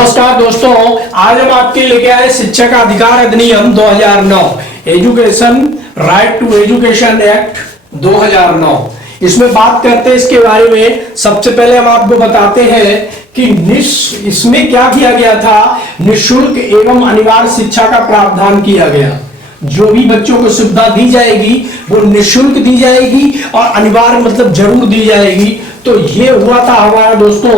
नमस्कार दोस्तों, आज हम आपके लेके आए शिक्षा का अधिकार अधिनियम 2009, education right to education act 2009। इसमें बात करते हैं इसके बारे में। सबसे पहले हम आपको बताते हैं कि इसमें क्या किया गया था। निःशुल्क एवं अनिवार्य शिक्षा का प्रावधान किया गया। जो भी बच्चों को सुविधा दी जाएगी वो निःशुल्क दी जाएगी और अनिवार्य मतलब जरूर दी जाएगी। तो ये हुआ था हमारा दोस्तों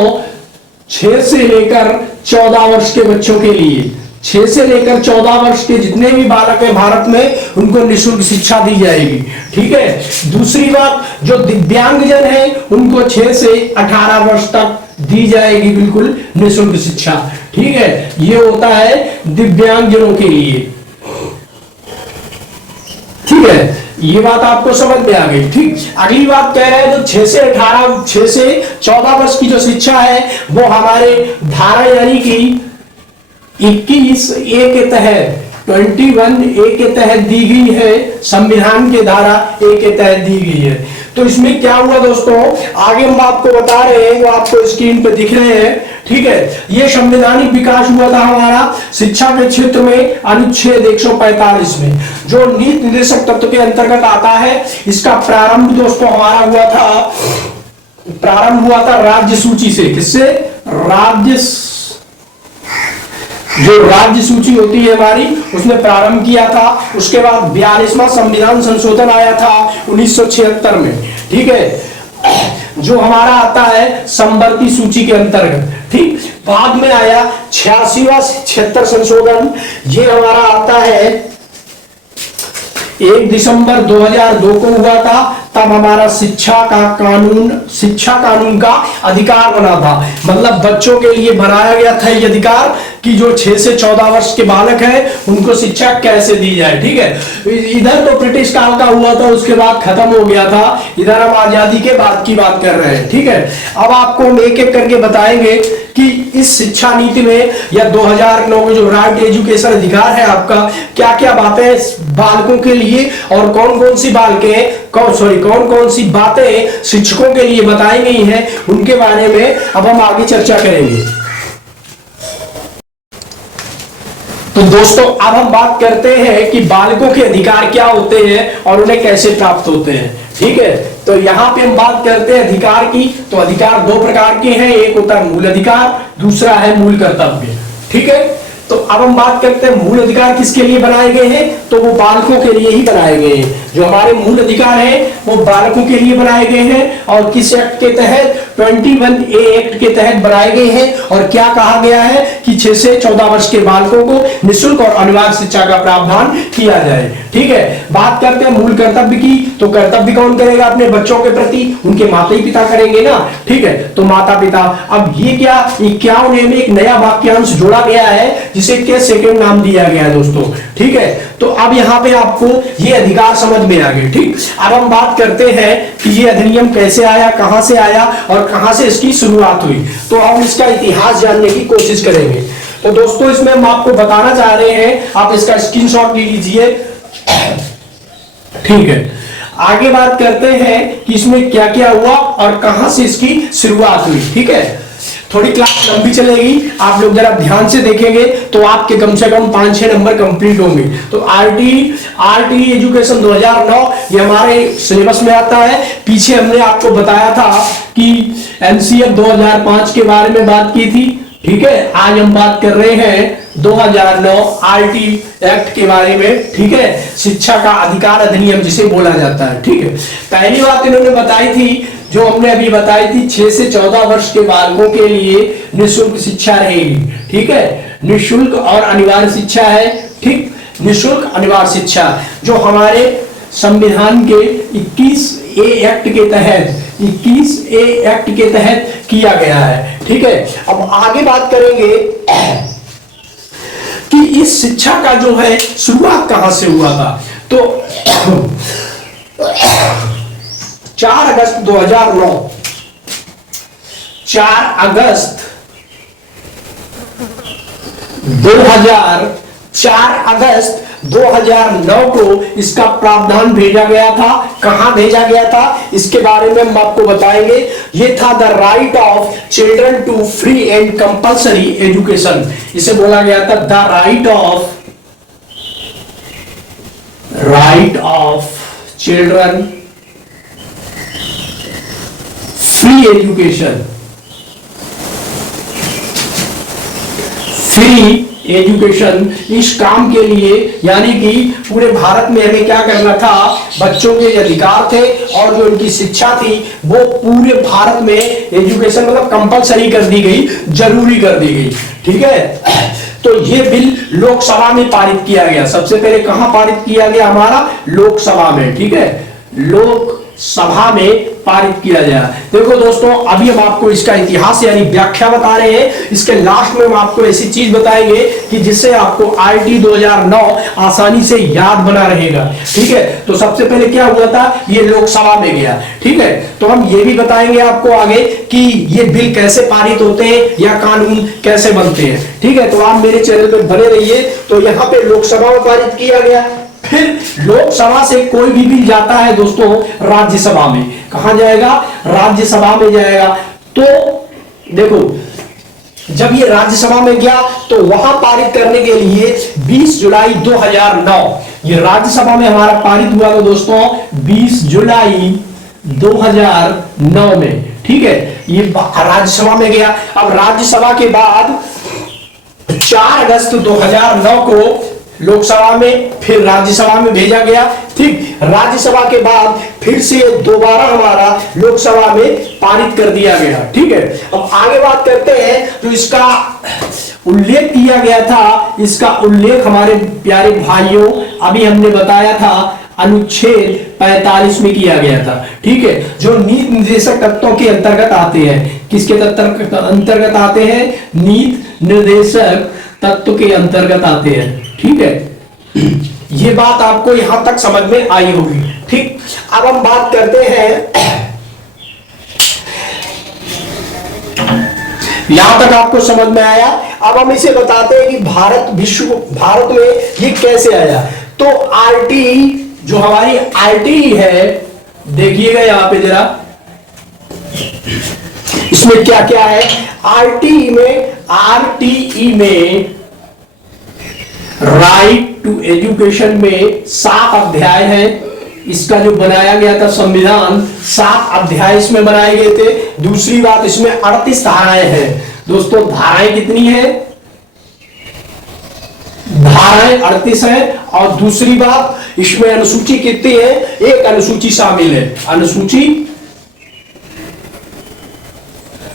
6 से लेकर 14 वर्ष के बच्चों के लिए। 6 से लेकर 14 वर्ष के जितने भी बालक हैं भारत में, उनको निःशुल्क शिक्षा दी जाएगी। ठीक है। दूसरी बात, जो दिव्यांगजन है उनको 6 से 18 वर्ष तक दी जाएगी बिल्कुल निःशुल्क शिक्षा। ठीक है, ये होता है दिव्यांगजनों के लिए। ठीक है, ये बात आपको समझ में आ गई। ठीक, अगली बात कह रहे हैं जो 6 से 14 वर्ष की जो शिक्षा है वो हमारे धारा यानी कि 21A के तहत 21A के तहत दी गई है। संविधान के धारा A के तहत दी गई है। तो इसमें क्या हुआ दोस्तों, आगे हम आपको बता रहे हैं, जो आपको स्क्रीन पे दिख रहे हैं। ठीक है, ये संवैधानिक विकास हुआ था हमारा शिक्षा के क्षेत्र में अनुच्छेद 145 में, जो नीति निर्देशक तत्व के अंतर्गत आता है। इसका प्रारंभ दोस्तों हमारा प्रारंभ हुआ था राज्य सूची से। किससे? जो राज्य सूची होती है हमारी, उसने प्रारंभ किया था। उसके बाद 42वां संविधान संशोधन आया था 1976 में। ठीक है, जो हमारा आता है संवर्ती सूची के अंतर्गत। ठीक, बाद में आया 86वां 76 संशोधन। ये हमारा आता है 1 दिसंबर 2002 को हुआ था। तब हमारा शिक्षा कानून का अधिकार बना था। मतलब बच्चों के लिए बनाया गया था ये अधिकार कि जो 6 से 14 वर्ष के बालक हैं उनको शिक्षा कैसे दी जाए। ठीक है, इधर तो ब्रिटिश काल का हुआ था, उसके बाद खत्म हो गया था। इधर हम आजादी के बाद की बात कर रहे हैं। ठीक है, अब आपको हम एक एक करके बताएंगे कि इस शिक्षा नीति में या 2009 में जो राइट एजुकेशन अधिकार है आपका, क्या क्या बातें बालकों के लिए और कौन कौन सी बातें शिक्षकों के लिए बताई गई हैं, उनके बारे में अब हम आगे चर्चा करेंगे। तो दोस्तों, अब हम बात करते हैं कि बालकों के अधिकार क्या होते हैं और उन्हें कैसे प्राप्त होते हैं। ठीक है, तो यहां पे हम बात करते हैं अधिकार की। तो अधिकार 2 प्रकार के हैं, एक होता है मूल अधिकार, दूसरा है मूल कर्तव्य। ठीक है, तो अब हम बात करते हैं मूल अधिकार किसके लिए बनाए गए हैं। तो वो बालकों के लिए ही बनाए गए हैं। जो हमारे मूल अधिकार हैं वो बालकों के लिए बनाए गए हैं। और किस एक्ट के तहत? 21A एक्ट के तहत बनाए गए हैं। और क्या कहा गया है कि 6 से 14 वर्ष के बालकों को निःशुल्क और अनिवार्य शिक्षा का प्रावधान किया जाए। ठीक है, बात करते हैं मूल कर्तव्य की। तो कर्तव्य कौन करेगा अपने बच्चों के प्रति? उनके माता ही पिता करेंगे ना। ठीक है, तो माता पिता। अब ये क्या 51A में एक नया वाक्यांश जोड़ा गया है जिसे के सेकंड नाम दिया गया है दोस्तों। ठीक है, तो अब यहाँ पे आपको ये अधिकार समझ में आ गए। ठीक, अब हम बात करते हैं कि ये अधिनियम कैसे आया, कहां से आया और कहां से इसकी शुरुआत हुई। तो हम इसका इतिहास जानने की कोशिश करेंगे। तो दोस्तों, इसमें हम आपको बताना चाह रहे हैं, आप इसका स्क्रीनशॉट ले लीजिए। ठीक है, आगे बात करते हैं कि इसमें क्या क्या हुआ और कहां से इसकी शुरुआत हुई। ठीक है, थोड़ी क्लास लंबी चलेगी, आप लोग जरा ध्यान से देखेंगे तो आपके कम से कम 5-6 नंबर कंप्लीट होंगे। तो आरटी एजुकेशन 2009 ये हमारे सिलेबस में आता है। पीछे हमने आपको बताया था कि एनसीएफ 2005 के बारे में बात की थी। ठीक है, आज हम बात कर रहे हैं 2009 आरटी एक्ट के बारे में। ठीक है, शिक्षा का अधिकार अधिनियम जिसे बोला जाता है। ठीक है, पहली बात इन्होंने बताई थी, जो हमने अभी बताई थी, 6 से 14 वर्ष के बालकों के लिए निःशुल्क शिक्षा रहेगी। ठीक है, निःशुल्क और अनिवार्य शिक्षा है। ठीक, निःशुल्क अनिवार्य शिक्षा जो हमारे संविधान के 21A एक्ट के तहत किया गया है। ठीक है, अब आगे बात करेंगे कि इस शिक्षा का जो है शुरुआत कहां से हुआ था। तो 4 अगस्त 2009 4 अगस्त 2000 4 अगस्त 2009 को इसका प्रावधान भेजा गया था। कहां भेजा गया था इसके बारे में हम आपको बताएंगे। ये था the right of children to free and compulsory education. इसे बोला गया था the right of children free education, free education. इस काम के लिए यानी कि पूरे भारत में हमें क्या करना था, बच्चों के अधिकार थे और जो उनकी शिक्षा थी वो पूरे भारत में एजुकेशन मतलब कंपलसरी कर दी गई, जरूरी कर दी गई। ठीक है, तो ये बिल लोकसभा में पारित किया गया। सबसे पहले कहां पारित किया गया, हमारा लोकसभा में। ठीक है, लोकसभा में पारित किया गया। देखो दोस्तों, अभी हम आपको इसका इतिहास यानी व्याख्या बता रहे हैं। इसके लास्ट में हम आपको ऐसी चीज बताएंगे कि जिससे आपको आईटी 2009 आसानी से याद बना रहेगा। ठीक है, तो सबसे पहले क्या हुआ था, ये लोकसभा में गया। ठीक है, तो हम ये भी बताएंगे आपको आगे कि ये बिल कैसे पारित होते हैं या कानून कैसे बनते हैं। ठीक है, तो आप मेरे चैनल पर बने रहिए। तो यहाँ पे लोकसभा में पारित किया गया, फिर लोकसभा से कोई भी बिल जाता है दोस्तों राज्यसभा में। कहां जाएगा, राज्यसभा में जाएगा। तो देखो, जब ये राज्यसभा में गया तो वहां पारित करने के लिए 20 जुलाई 2009 ये राज्यसभा में हमारा पारित हुआ था दोस्तों 20 जुलाई 2009 में। ठीक है, ये राज्यसभा में गया। अब राज्यसभा के बाद 4 अगस्त 2009 को लोकसभा में, फिर राज्यसभा में भेजा गया। ठीक, राज्यसभा के बाद फिर से दोबारा हमारा लोकसभा में पारित कर दिया गया। ठीक है, अब आगे बात करते हैं। तो इसका उल्लेख किया गया था, इसका उल्लेख हमारे प्यारे भाइयों अभी हमने बताया था अनुच्छेद 45 में किया गया था। ठीक है, जो नीति निर्देशक तत्वों के अंतर्गत आते हैं। किसके अंतर्गत आते हैं, नीति निर्देशक तत्व के अंतर्गत आते हैं। ठीक है, ये बात आपको यहां तक समझ में आई होगी। ठीक, अब हम बात करते हैं, यहां तक आपको समझ में आया। अब हम इसे बताते हैं कि भारत में ये कैसे आया। तो आरटी, जो हमारी आरटी है, देखिएगा यहां पे जरा, इसमें क्या क्या है। आरटीई में राइट टू एजुकेशन में 7 अध्याय है। इसका जो बनाया गया था संविधान, 7 अध्याय इसमें बनाए गए थे। दूसरी बात, इसमें 38 धाराएं हैं। दोस्तों, धाराएं कितनी है, धाराएं 38 है। और दूसरी बात, इसमें अनुसूची कितनी है, एक अनुसूची शामिल है। अनुसूची,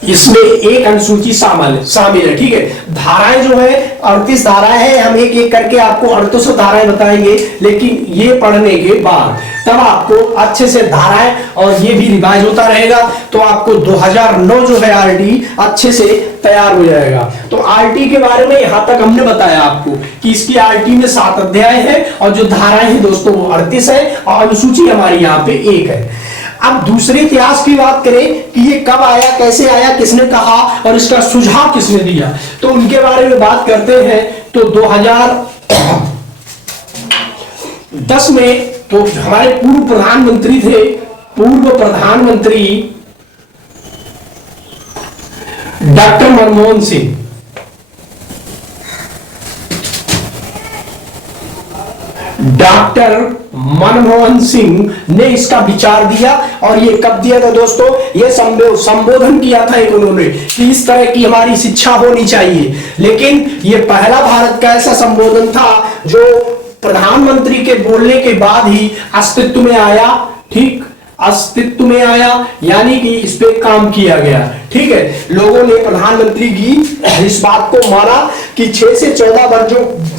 इसमें एक अनुसूची शामिल है। ठीक है, धाराएं जो है 38 धाराएं हैं। हम एक एक करके आपको 38 धाराएं बताएंगे, लेकिन ये पढ़ने के बाद तब आपको अच्छे से धाराएं और ये भी रिवाइज होता रहेगा। तो आपको 2009 जो है आरटी अच्छे से तैयार हो जाएगा। तो आरटी के बारे में यहां तक हमने बताया आपको कि इसकी आरटी में 7 अध्याय है और जो धाराएं हैं दोस्तों वो 38 है और अनुसूची हमारी यहाँ पे 1 है। अब दूसरे इतिहास की बात करें कि ये कब आया, कैसे आया, किसने कहा और इसका सुझाव किसने दिया, तो उनके बारे में बात करते हैं। तो 2010 में तो हमारे पूर्व प्रधानमंत्री थे, पूर्व प्रधानमंत्री डॉक्टर मनमोहन सिंह। डॉक्टर मनमोहन सिंह ने इसका विचार दिया। और ये कब दिया था दोस्तों, ये संबोधन किया था एक उन्होंने कि इस तरह की हमारी शिक्षा होनी चाहिए। लेकिन ये पहला भारत का ऐसा संबोधन था जो प्रधानमंत्री के बोलने के बाद ही अस्तित्व में आया। ठीक, अस्तित्व में आया, यानी कि इस पे काम किया गया। ठीक है, लोगों ने प्रधानमंत्री की इस बात को माना कि 6 से 14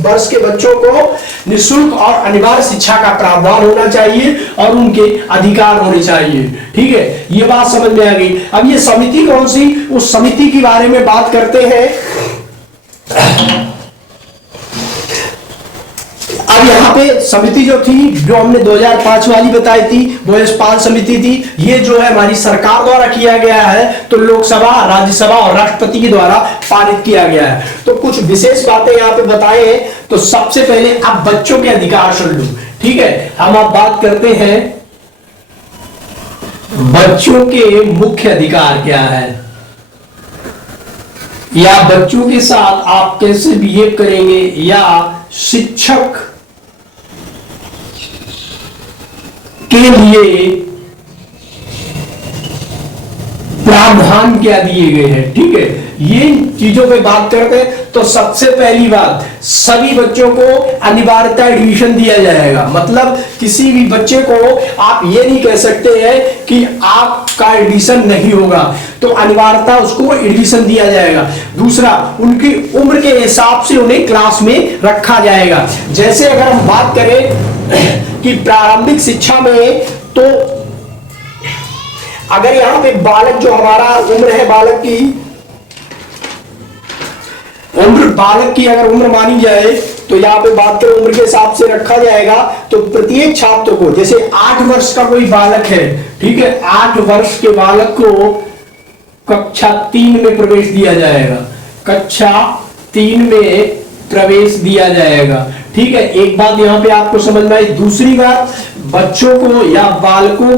वर्ष के बच्चों को निःशुल्क और अनिवार्य शिक्षा का प्रावधान होना चाहिए और उनके अधिकार होने चाहिए। ठीक है, ये बात समझ में आ गई। अब ये समिति कौन सी, उस समिति के बारे में बात करते हैं। अब यहां पे समिति जो थी, जो हमने 2005 वाली बताई थी, वो यशपाल समिति थी। ये जो है हमारी सरकार द्वारा किया गया है, तो लोकसभा, राज्यसभा और राष्ट्रपति के द्वारा पारित किया गया है। तो कुछ विशेष बातें यहाँ पे बताए हैं। तो सबसे पहले अब बच्चों के अधिकार सुन लो, ठीक है। हम अब बात करते हैं बच्चों के मुख्य अधिकार क्या है, या बच्चों के साथ आप कैसे बिहेव करेंगे, या शिक्षक के लिए प्रावधान क्या दिए गए हैं, ठीक है। ये चीजों पे बात करते हैं। तो सबसे पहली बात, सभी बच्चों को अनिवार्यता एडमिशन दिया जाएगा। मतलब किसी भी बच्चे को आप ये नहीं कह सकते हैं कि आपका एडमिशन नहीं होगा, तो अनिवार्यता उसको एडमिशन दिया जाएगा। दूसरा, उनकी उम्र के हिसाब से उन्हें क्लास में रखा जाएगा। जैसे अगर हम बात करें कि प्रारंभिक शिक्षा में, तो अगर यहां पे बालक जो हमारा उम्र है, बालक की अगर उम्र मानी जाए, तो यहाँ पे बात करें उम्र के हिसाब से रखा जाएगा। तो प्रत्येक छात्र को, जैसे 8 वर्ष का कोई बालक है, ठीक है, 8 वर्ष के बालक को कक्षा 3 में प्रवेश दिया जाएगा, कक्षा 3 में प्रवेश दिया जाएगा, ठीक है। एक बात यहाँ पे आपको समझ में आई। दूसरी बात, बच्चों को या बालकों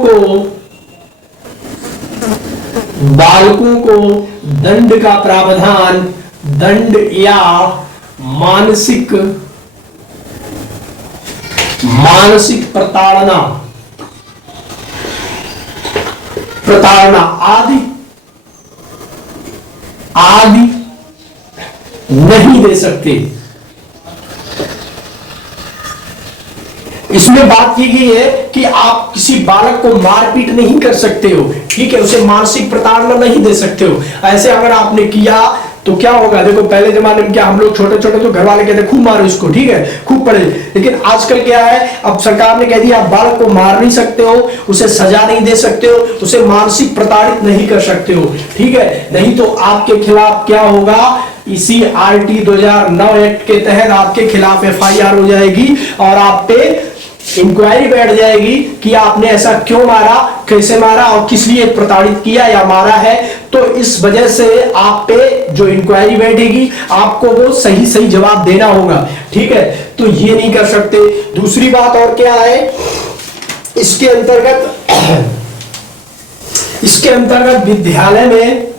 को दंड का प्रावधान, दंड या मानसिक प्रताड़ना आदि नहीं दे सकते। इसमें बात की गई है कि आप किसी बालक को मारपीट नहीं कर सकते हो, ठीक है, उसे मानसिक प्रताड़ना नहीं दे सकते हो। ऐसे अगर आपने किया तो क्या होगा, देखो पहले जमाने में क्या, हम लोग छोटे छोटे तो घर वाले कहते खूब मारो इसको, ठीक है, खूब पढ़े। लेकिन आजकल क्या है, अब सरकार ने कह दिया आप बालक को मार नहीं सकते हो, उसे सजा नहीं दे सकते हो, उसे मानसिक प्रताड़ित नहीं कर सकते हो, ठीक है। नहीं तो आपके खिलाफ क्या होगा, इसी RT 2009 एक्ट के तहत आपके खिलाफ FIR हो जाएगी और आप पे इंक्वायरी बैठ जाएगी कि आपने ऐसा क्यों मारा, कैसे मारा और किस लिए प्रताड़ित किया या मारा है। तो इस वजह से आप पे जो इंक्वायरी बैठेगी, आपको वो सही सही जवाब देना होगा, ठीक है। तो ये नहीं कर सकते। दूसरी बात और क्या है, इसके अंतर्गत विद्यालय में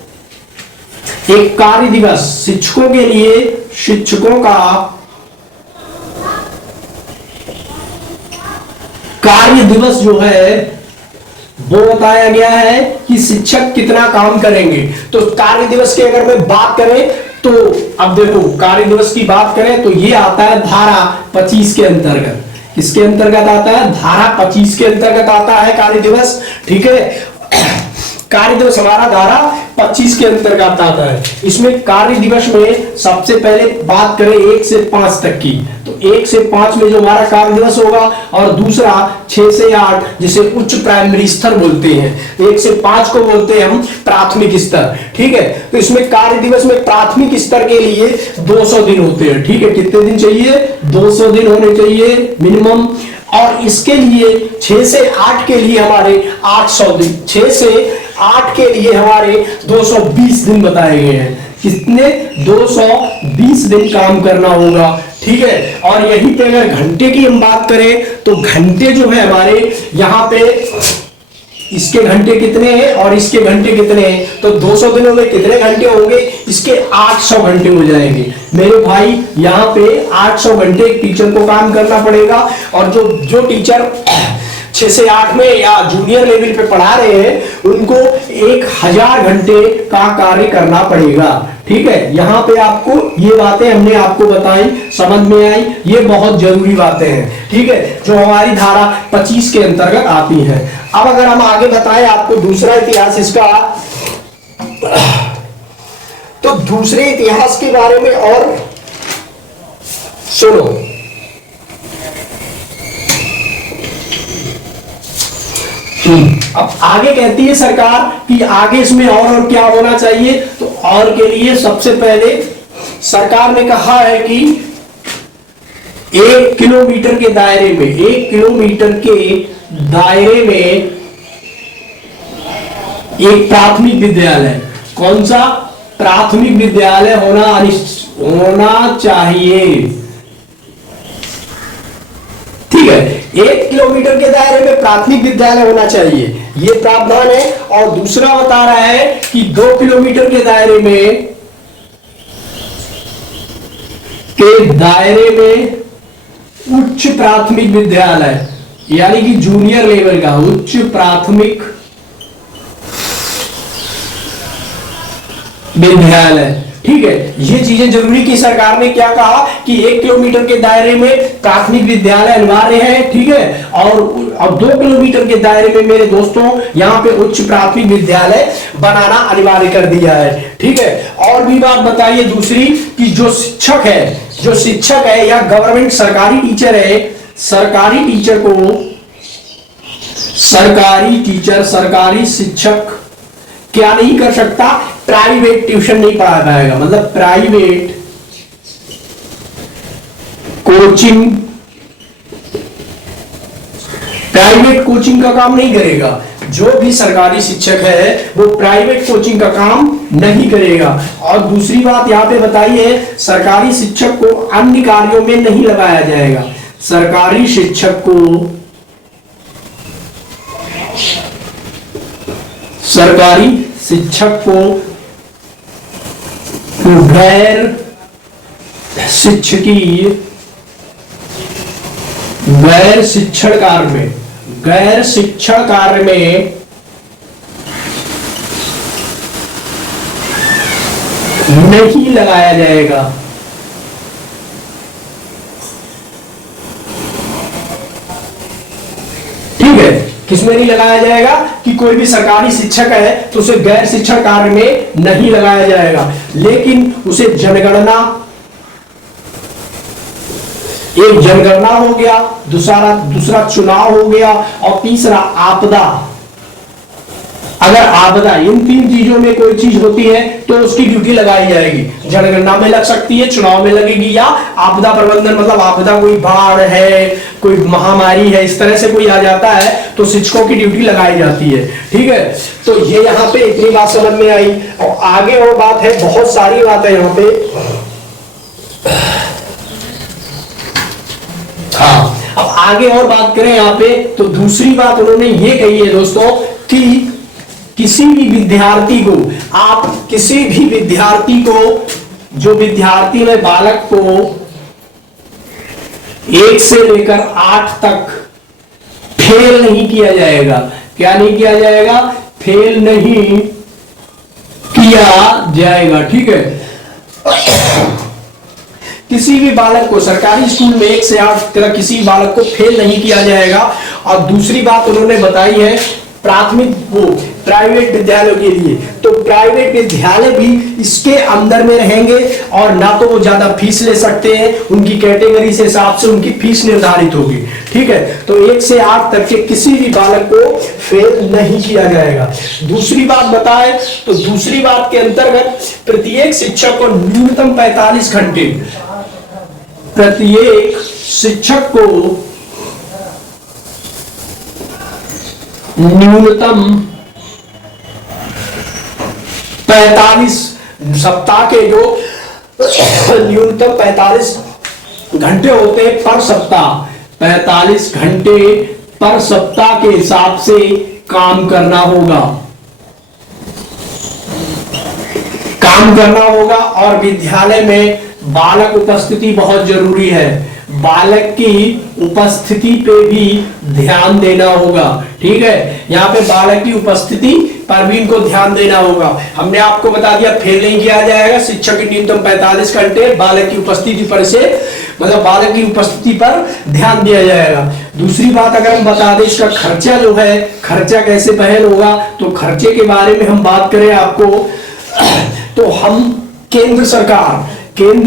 एक कार्य दिवस, शिक्षकों के लिए शिक्षकों का कार्य दिवस जो है वो बताया गया है कि शिक्षक कितना काम करेंगे। तो कार्य दिवस की अगर मैं बात करें, तो अब देखो कार्य दिवस की बात करें तो ये आता है धारा 25 के अंतर्गत। किसके अंतर्गत आता है, धारा 25 के अंतर्गत आता है कार्य दिवस, ठीक है। कार्य दिवस हमारा धारा 25 के अंतर्गत आता है। इसमें कार्य दिवस में सबसे पहले बात करें 1 से 5 तक की, तो 1 से 5 में जो हमारा कार्य दिवस होगा, और दूसरा 6 से 8 जिसे उच्च प्राइमरी स्तर बोलते हैं, 1 से 5 को बोलते हैं हम प्राथमिक स्तर, ठीक है। तो इसमें कार्य दिवस में प्राथमिक स्तर के लिए 200 दिन होते हैं, ठीक है। कितने दिन चाहिए, 200 दिन होने चाहिए मिनिमम। और इसके लिए 6 से 8 के लिए हमारे 800 दिन, 6 से 8 के लिए हमारे 220 दिन बताए गए हैं। कितने, 220 दिन काम करना होगा, ठीक है। और यहीं पे अगर घंटे की हम बात करें तो घंटे जो है हमारे यहाँ पे, इसके घंटे कितने हैं और इसके घंटे कितने हैं, तो 200 दिनों में कितने घंटे होंगे, इसके 800 घंटे हो जाएंगे मेरे भाई। यहाँ पे 800 घंटे एक टीचर को काम करना पड़ेगा। और जो टीचर 6 से 8 में या जूनियर लेवल पे पढ़ा रहे हैं, उनको 1000 घंटे का कार्य करना पड़ेगा, ठीक है। यहाँ पे आपको ये बातें हमने आपको बताई, समझ में आई, ये बहुत जरूरी बातें हैं, ठीक है, जो हमारी धारा 25 के अंतर्गत आती है। अब अगर हम आगे बताएं आपको दूसरा इतिहास इसका, तो दूसरे इतिहास के बारे में और सुनो। अब आगे कहती है सरकार कि आगे इसमें और क्या होना चाहिए, तो और के लिए सबसे पहले सरकार ने कहा है कि 1 किलोमीटर के दायरे में, 1 किलोमीटर के दायरे में एक प्राथमिक विद्यालय, कौन सा? प्राथमिक विद्यालय होना चाहिए। ठीक है, 1 किलोमीटर के दायरे में प्राथमिक विद्यालय होना चाहिए, ये प्रावधान है। और दूसरा बता रहा है कि 2 किलोमीटर के दायरे में उच्च प्राथमिक विद्यालय, यानी कि जूनियर लेवल का उच्च प्राथमिक विद्यालय। ठीक है, ये चीजें जरूरी की सरकार ने क्या कहा कि 1 किलोमीटर के दायरे में प्राथमिक विद्यालय अनिवार्य है। ठीक है, और 2 किलोमीटर के दायरे में मेरे दोस्तों यहाँ पे उच्च प्राथमिक विद्यालय बनाना अनिवार्य कर दिया है। ठीक है, और भी बात बताइए दूसरी कि जो शिक्षक है या गवर्नमेंट सरकारी टीचर है, सरकारी शिक्षक क्या नहीं कर सकता? प्राइवेट ट्यूशन नहीं पढ़ा पाएगा, मतलब प्राइवेट कोचिंग का काम नहीं करेगा। जो भी सरकारी शिक्षक है वो प्राइवेट कोचिंग का काम नहीं करेगा। और दूसरी बात यहां पे बताइए, सरकारी शिक्षक को अन्य कार्यों में नहीं लगाया जाएगा। सरकारी शिक्षक को गैर शिक्षण कार्य में नहीं लगाया जाएगा। ठीक है, किसमें नहीं लगाया जाएगा कि कोई भी सरकारी शिक्षक है तो उसे गैर शिक्षण कार्य में नहीं लगाया जाएगा, लेकिन उसे एक जनगणना हो गया, दूसरा चुनाव हो गया, और तीसरा आपदा। अगर आपदा, इन 3 चीजों में कोई चीज होती है तो उसकी ड्यूटी लगाई जाएगी। जनगणना में लग सकती है, चुनाव में लगेगी, या आपदा प्रबंधन, मतलब आपदा कोई बाढ़ है, कोई महामारी है, इस तरह से कोई आ जाता है तो शिक्षकों की ड्यूटी लगाई जाती है। ठीक है, तो ये यहाँ पे इतनी बात समझ में आई। और आगे और बात है, बहुत सारी बात है यहाँ पे। हाँ, अब आगे और बात करें यहाँ पे, तो दूसरी बात उन्होंने ये कही है दोस्तों कि किसी भी विद्यार्थी को, जो विद्यार्थी में बालक को 1 से लेकर 8 तक फेल नहीं किया जाएगा। क्या नहीं किया जाएगा? फेल नहीं किया जाएगा। ठीक है, किसी भी बालक को सरकारी स्कूल में 1 से 8 तक किसी बालक को फेल नहीं किया जाएगा। और दूसरी बात उन्होंने बताई है प्राइवेट विद्यालयों के लिए, तो प्राइवेट विद्यालय भी इसके अंदर में रहेंगे, और ना तो वो ज्यादा फीस ले सकते हैं, उनकी कैटेगरी से हिसाब से उनकी फीस निर्धारित होगी। ठीक है, तो 1 से 8 तक के किसी भी बालक को फेल नहीं किया जाएगा। दूसरी बात बताएं तो दूसरी बात के अंतर्गत प्रत्येक शिक्षक को न्यूनतम 45 घंटे, प्रत्येक शिक्षक को न्यूनतम 45 सप्ताह के जो न्यूनतम 45 घंटे होते हैं पर सप्ताह, 45 घंटे पर सप्ताह के हिसाब से काम करना होगा। और विद्यालय में बालक उपस्थिति बहुत जरूरी है, बालक की उपस्थिति पे भी ध्यान देना होगा। ठीक है, यहाँ पे बालक की उपस्थिति पर भी इनको ध्यान देना होगा। हमने आपको बता दिया फेल नहीं किया जाएगा, शिक्षक की न्यूनतम 45 घंटे, बालक की उपस्थिति पर से, मतलब बालक की उपस्थिति पर ध्यान दिया जाएगा। दूसरी बात अगर हम बता दें, इसका खर्चा जो है, खर्चा कैसे वहन होगा, तो खर्चे के बारे में हम बात करें आपको, तो हम केंद्र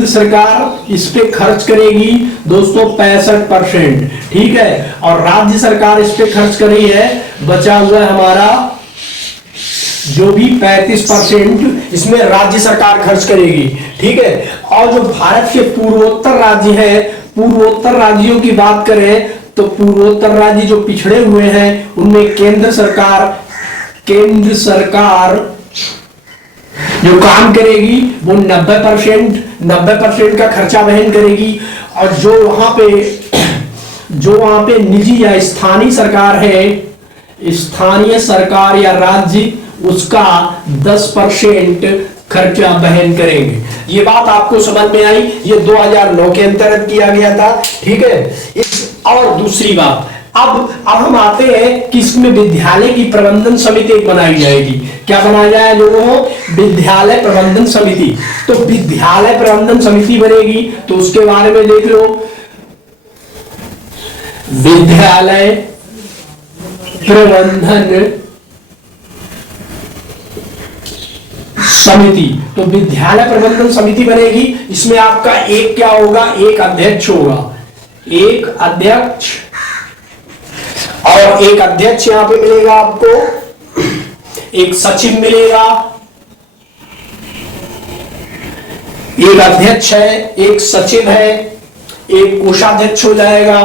सरकार इस पे खर्च करेगी दोस्तों 65%। ठीक है, और राज्य सरकार इस पे खर्च कर रही है, बचा हुआ है हमारा जो भी 35%, इसमें राज्य सरकार खर्च करेगी। ठीक है, और जो भारत के पूर्वोत्तर राज्य है पूर्वोत्तर राज्यों की बात करें तो पूर्वोत्तर राज्य जो पिछड़े हुए हैं उनमें केंद्र सरकार जो काम करेगी वो 90% का खर्चा वहन करेगी। और जो वहां पे निजी या स्थानीय सरकार है, स्थानीय सरकार या राज्य, उसका 10% खर्चा वहन करेंगे। ये बात आपको समझ में आई? ये 2009 के अंतर्गत किया गया था, ठीक है। और दूसरी बात, अब हम आते हैं कि इसमें विद्यालय की प्रबंधन समिति बनाई जाएगी। क्या बनाया जाए लोगों? विद्यालय प्रबंधन समिति। तो विद्यालय प्रबंधन समिति बनेगी तो उसके बारे में देख लो। विद्यालय प्रबंधन समिति, तो विद्यालय प्रबंधन समिति बनेगी। इसमें आपका एक क्या होगा? एक अध्यक्ष होगा, एक अध्यक्ष, और एक अध्यक्ष यहां पे मिलेगा आपको, एक सचिव मिलेगा, एक अध्यक्ष है, एक सचिव है, एक कोषाध्यक्ष हो जाएगा,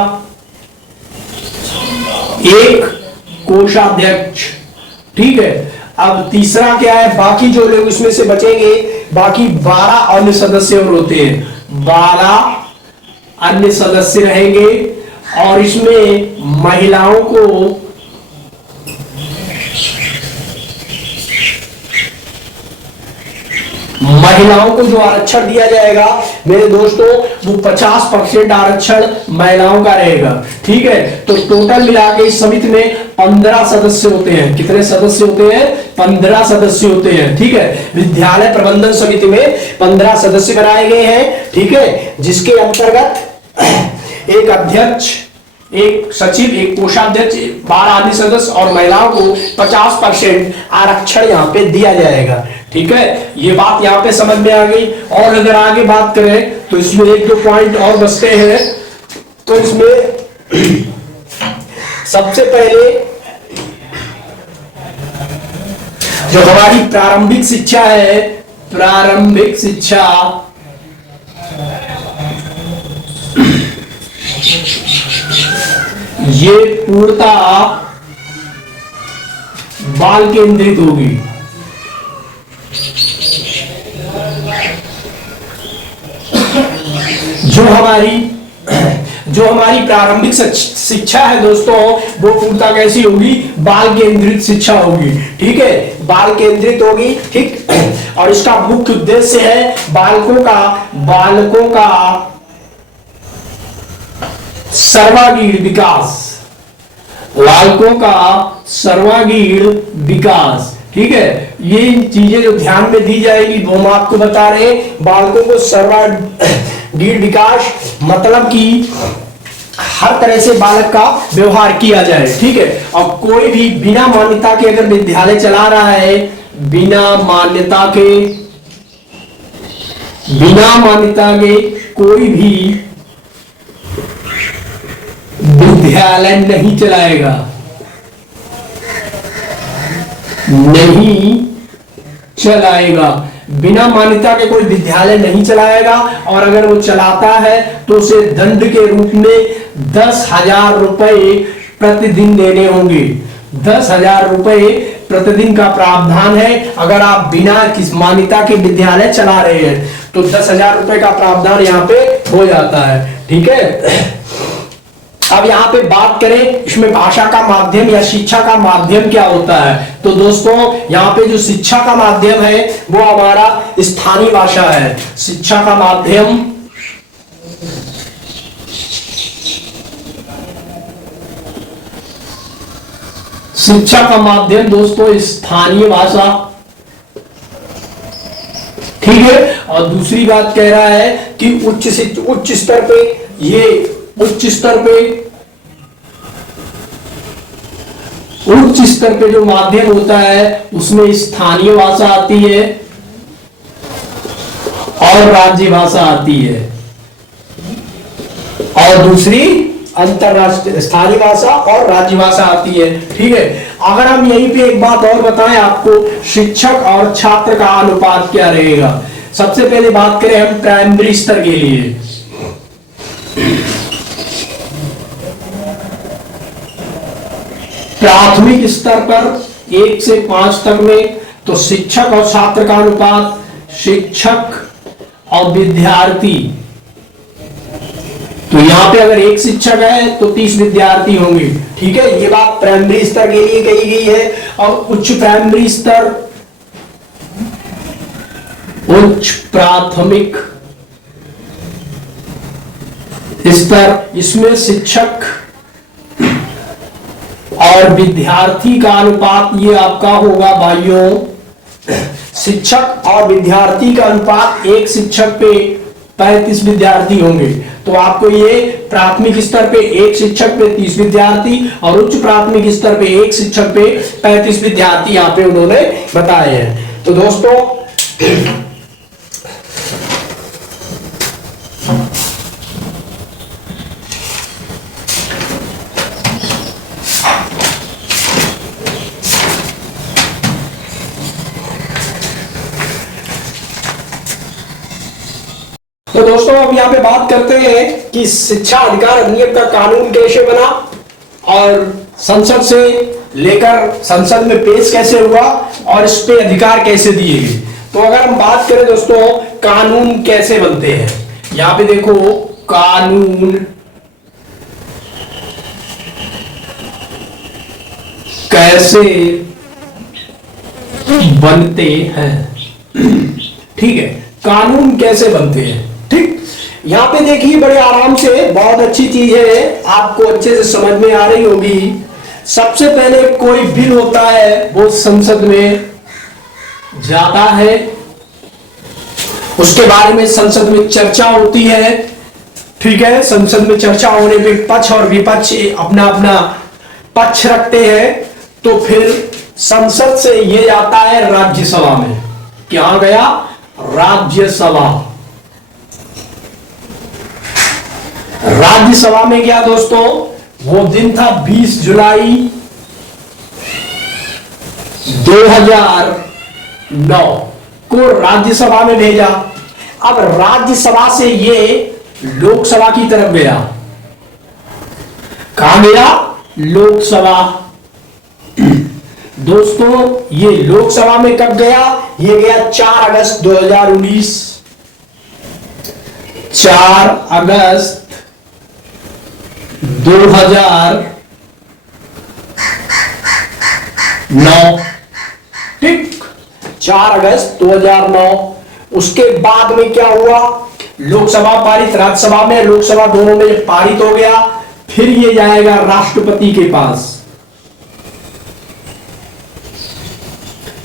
एक कोषाध्यक्ष, ठीक है। अब तीसरा क्या है? बाकी जो लोग इसमें से बचेंगे, बाकी 12 अन्य सदस्य और होते हैं, 12 अन्य सदस्य रहेंगे। और इसमें महिलाओं को जो आरक्षण दिया जाएगा मेरे दोस्तों, वो 50% आरक्षण महिलाओं का रहेगा, ठीक है। तो टोटल मिला के इस समिति में 15 सदस्य होते हैं। कितने सदस्य होते हैं? 15 सदस्य होते हैं, ठीक है। विद्यालय प्रबंधन समिति में 15 सदस्य बनाए गए हैं, ठीक है, जिसके अंतर्गत एक अध्यक्ष, एक सचिव, एक कोषाध्यक्ष, 12 अन्य सदस्य और महिलाओं को 50% आरक्षण यहाँ पे दिया जाएगा, ठीक है। ये बात यहाँ पे समझ में आ गई। और अगर आगे बात करें तो इसमें एक दो पॉइंट और बचते हैं। तो इसमें सबसे पहले जो हमारी प्रारंभिक शिक्षा है, प्रारंभिक शिक्षा ये पूर्णतः बाल केंद्रित होगी। जो हमारी प्रारंभिक शिक्षा है दोस्तों, वो पूर्णतः कैसी होगी? बाल केंद्रित शिक्षा होगी, ठीक है, बाल केंद्रित होगी, ठीक। और इसका मुख्य उद्देश्य है बालकों का सर्वांगीण विकास, बालकों का सर्वांगीण विकास, ठीक है। ये चीजें जो ध्यान में दी जाएगी वो हम आपको बता रहे हैं। बालकों को सर्वांगीण विकास मतलब कि हर तरह से बालक का व्यवहार किया जाए, ठीक है। और कोई भी बिना मान्यता के अगर विद्यालय चला रहा है, बिना मान्यता के कोई भी विद्यालय नहीं चलाएगा, बिना मान्यता के कोई विद्यालय नहीं चलाएगा। और अगर वो चलाता है तो उसे दंड के रूप में 10,000 रुपए प्रतिदिन देने होंगे। 10,000 रुपए प्रतिदिन का प्रावधान है। अगर आप बिना किस मान्यता के विद्यालय चला रहे हैं तो 10,000 रुपए का प्रावधान यहाँ पे हो जाता है, ठीक है। अब यहाँ पे बात करें इसमें भाषा का माध्यम या शिक्षा का माध्यम क्या होता है, तो दोस्तों यहाँ पे जो शिक्षा का माध्यम है वो हमारा स्थानीय भाषा है। शिक्षा का माध्यम दोस्तों स्थानीय भाषा, ठीक है। और दूसरी बात कह रहा है कि उच्च स्तर पे जो माध्यम होता है उसमें स्थानीय भाषा आती है और राज्य भाषा आती है, और दूसरी अंतरराष्ट्रीय स्थानीय भाषा और राज्य भाषा आती है, ठीक है। अगर हम यहीं पे एक बात और बताएं आपको, शिक्षक और छात्र का अनुपात क्या रहेगा। सबसे पहले बात करें हम प्राइमरी स्तर के लिए। प्राथमिक स्तर पर 1 से 5 तक में तो शिक्षक और छात्र का अनुपात, शिक्षक और विद्यार्थी, तो यहां पे अगर 1 शिक्षक है तो 30 विद्यार्थी होंगे। ठीक है, ये बात प्राइमरी स्तर के लिए कही गई है। और उच्च प्राइमरी स्तर, उच्च प्राथमिक स्तर, इसमें शिक्षक और विद्यार्थी का अनुपात ये आपका होगा भाइयों, शिक्षक और विद्यार्थी का अनुपात 1 शिक्षक पे 35 विद्यार्थी होंगे। तो आपको ये प्राथमिक स्तर पे 1 शिक्षक पे 30 विद्यार्थी और उच्च प्राथमिक स्तर पे 1 शिक्षक पे 35 विद्यार्थी यहां पे उन्होंने बताए हैं। तो दोस्तों अब यहाँ पे बात करते हैं कि शिक्षा अधिकार अधिनियम का कानून कैसे बना और संसद से लेकर संसद में पेश कैसे हुआ और इस पे अधिकार कैसे दिए गए। तो अगर हम बात करें दोस्तों कानून कैसे बनते हैं, यहाँ पे देखो कानून कैसे बनते हैं। ठीक है, कानून कैसे बनते हैं। ठीक, यहां पे देखिए बड़े आराम से, बहुत अच्छी चीज है, आपको अच्छे से समझ में आ रही होगी। सबसे पहले कोई बिल होता है वो संसद में जाता है, उसके बारे में संसद में चर्चा होती है। ठीक है, संसद में चर्चा होने पे पक्ष और विपक्ष अपना अपना पक्ष रखते हैं। तो फिर संसद से ये जाता है राज्यसभा में। क्या गया? राज्यसभा। राज्यसभा में क्या दोस्तों, वो दिन था 20 जुलाई 2009 को राज्यसभा में भेजा। अब राज्यसभा से ये लोकसभा की तरफ गया। कहां गया? लोकसभा। दोस्तों ये लोकसभा में कब गया? ये गया 4 अगस्त 2019। 4 अगस्त 2009। ठीक, 4 अगस्त 2009। उसके बाद में क्या हुआ? लोकसभा पारित, राज्यसभा में लोकसभा दोनों में पारित हो गया। फिर ये जाएगा राष्ट्रपति के पास।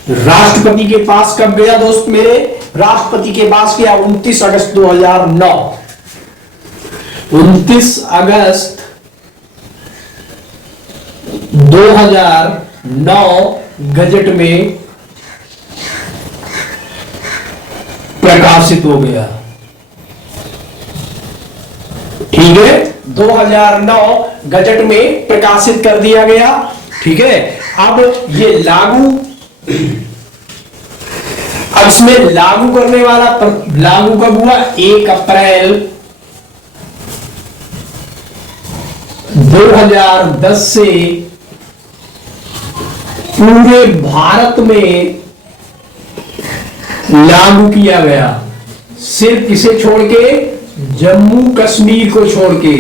राष्ट्रपति के पास कब गया दोस्त मेरे? राष्ट्रपति के पास गया 29 अगस्त 2009। 29 अगस्त 2009 गजट में प्रकाशित हो गया। ठीक है, 2009 गजट में प्रकाशित कर दिया गया। ठीक है, अब ये लागू, अब इसमें लागू करने वाला लागू कब हुआ? 1 अप्रैल 2010 से पूरे भारत में लागू किया गया। सिर्फ किसे छोड़ के? जम्मू कश्मीर को छोड़ के।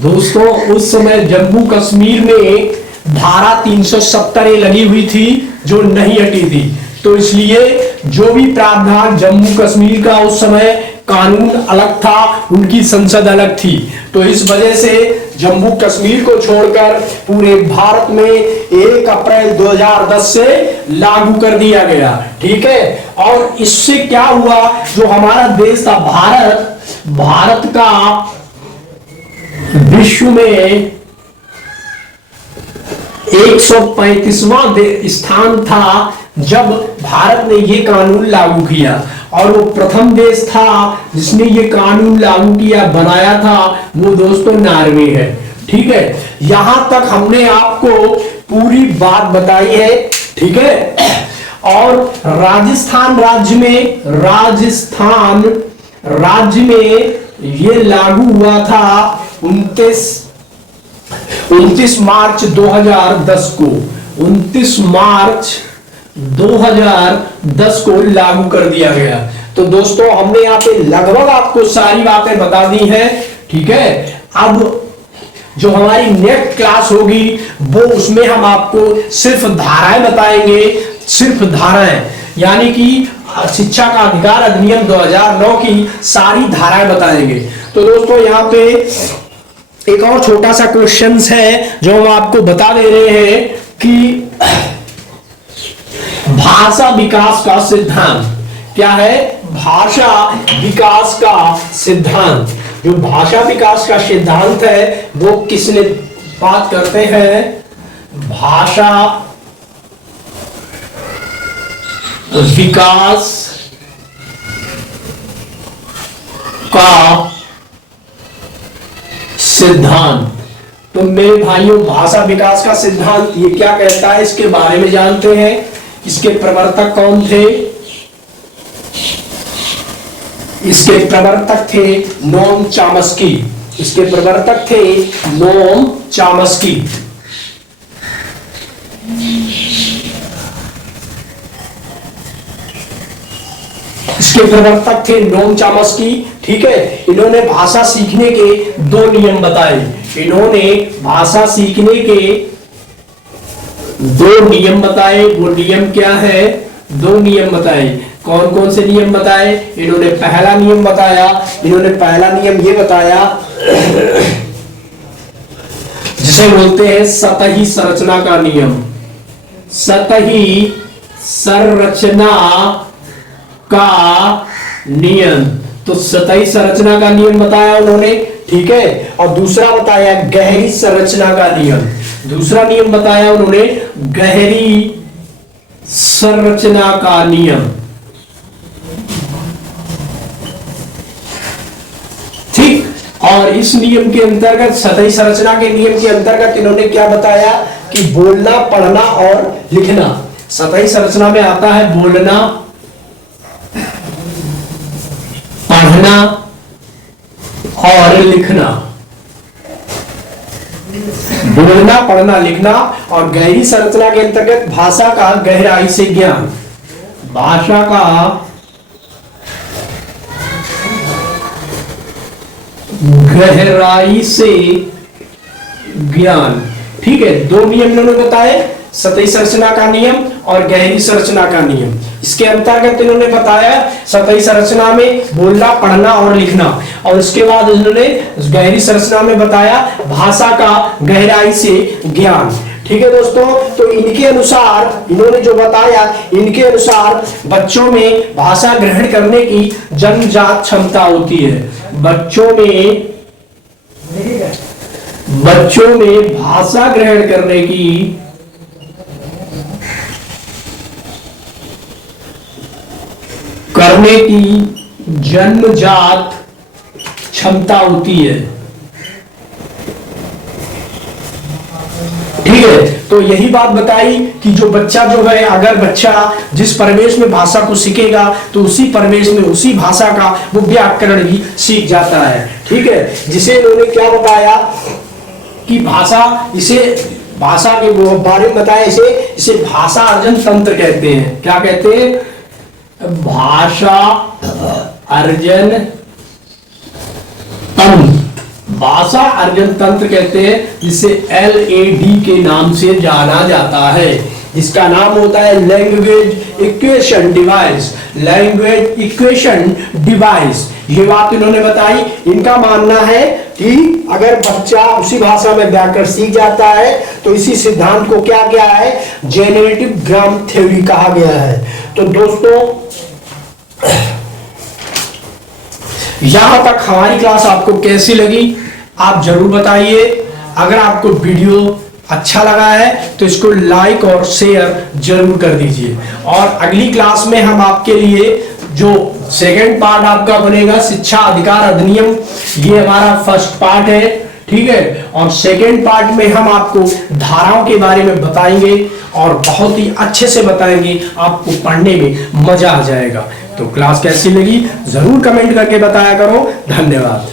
दोस्तों उस समय जम्मू कश्मीर में धारा 370 लगी हुई थी जो नहीं हटी थी। तो इसलिए जो भी प्रावधान जम्मू कश्मीर का उस समय कानून अलग था, उनकी संसद अलग थी। तो इस वजह से जम्मू कश्मीर को छोड़कर पूरे भारत में 1 अप्रैल 2010 से लागू कर दिया गया। ठीक है, और इससे क्या हुआ? जो हमारा देश था भारत, भारत का विश्व में 135वां स्थान था जब भारत ने ये कानून लागू किया। और वो प्रथम देश था जिसने ये कानून लागू किया, बनाया था, वो दोस्तों नॉर्वे है। ठीक है, यहां तक हमने आपको पूरी बात बताई है। ठीक है, और राजस्थान राज्य में ये लागू हुआ था 29 29 मार्च 2010 को 29 मार्च 2010 को लागू कर दिया गया। तो दोस्तों हमने यहाँ पे लगभग आपको सारी बातें बता दी हैं, ठीक है। अब जो हमारी नेक्स्ट क्लास होगी वो उसमें हम आपको सिर्फ धाराएं बताएंगे, सिर्फ धाराएं, यानी कि शिक्षा का अधिकार अधिनियम 2009 की सारी धाराएं बताएंगे। तो दोस्तों यहाँ पे एक और छोटा सा क्वेश्चन है जो हम आपको बता दे रहे हैं कि भाषा विकास का सिद्धांत क्या है। भाषा विकास का सिद्धांत, जो भाषा विकास का सिद्धांत है वो किसने बात करते हैं। भाषा विकास का सिद्धांत। तो मेरे भाइयों भाषा विकास का सिद्धांत ये क्या कहता है इसके बारे में जानते हैं। इसके प्रवर्तक कौन थे। इसके प्रवर्तक थे नोम चॉम्स्की। इसके प्रवर्तक थे नोम चॉम्स्की। इसके प्रवर्तक थे नोम चॉम्स्की, ठीक है। इन्होंने भाषा सीखने के दो नियम बताए। इन्होंने भाषा सीखने के दो नियम बताए। वो नियम क्या है, दो नियम बताए। कौन कौन से नियम बताए। इन्होंने पहला नियम बताया, इन्होंने पहला नियम ये बताया जिसे बोलते हैं सतही संरचना का नियम। सतही संरचना का नियम। तो सतही संरचना का नियम बताया उन्होंने, ठीक है। और दूसरा बताया गहरी संरचना का नियम। दूसरा नियम बताया उन्होंने गहरी संरचना का नियम, ठीक। और इस नियम के अंतर्गत सतही संरचना के नियम के अंतर्गत इन्होंने क्या बताया कि बोलना, पढ़ना और लिखना। सतही संरचना में आता है बोलना, पढ़ना और लिखना। बोलना, पढ़ना, लिखना। और गहरी संरचना के अंतर्गत भाषा का गहराई से ज्ञान। भाषा का गहराई से ज्ञान, ठीक है। दो नियम इन्होंने बताए, सतही संरचना का नियम और गहरी संरचना का नियम। इसके अंतर्गत इन्होंने बताया सतही संरचना में बोलना, पढ़ना और लिखना। और इसके बाद इन्होंने गहरी संरचना में बताया भाषा का गहराई से ज्ञान, ठीक है दोस्तों। तो इनके अनुसार इन्होंने जो बताया, इनके अनुसार बच्चों में भाषा ग्रहण करने की जन्मजात क्षमता होती है। बच्चों में भाषा ग्रहण करने की जन्मजात क्षमता होती है, ठीक है। तो यही बात बताई कि जो बच्चा जो है, अगर बच्चा जिस परिवेश में भाषा को सीखेगा तो उसी परिवेश में उसी भाषा का वो व्याकरण भी सीख जाता है, ठीक है। जिसे इन्होंने क्या बताया कि भाषा के बारे में बताया, इसे भाषा अर्जन तंत्र कहते हैं। क्या कहते हैं, भाषा अर्जन तंत्र। भाषा अर्जन तंत्र कहते हैं, जिसे LAD के नाम से जाना जाता है, जिसका नाम होता है language equation device. Language equation device, ये बात इन्होंने बताई। इनका मानना है कि अगर बच्चा उसी भाषा में व्याकरण सीख जाता है तो इसी सिद्धांत को क्या किया है, जेनरेटिव ग्राम थ्योरी कहा गया है। तो दोस्तों यहां तक हमारी क्लास आपको कैसी लगी आप जरूर बताइए। अगर आपको वीडियो अच्छा लगा है तो इसको लाइक और शेयर जरूर कर दीजिए। और अगली क्लास में हम आपके लिए जो सेकंड पार्ट आपका बनेगा शिक्षा अधिकार अधिनियम, ये हमारा फर्स्ट पार्ट है, ठीक है। और सेकंड पार्ट में हम आपको धाराओं के बारे में बताएंगे और बहुत ही अच्छे से बताएंगे, आपको पढ़ने में मजा आ जाएगा। तो क्लास कैसी लगी जरूर कमेंट करके बताया करो। धन्यवाद।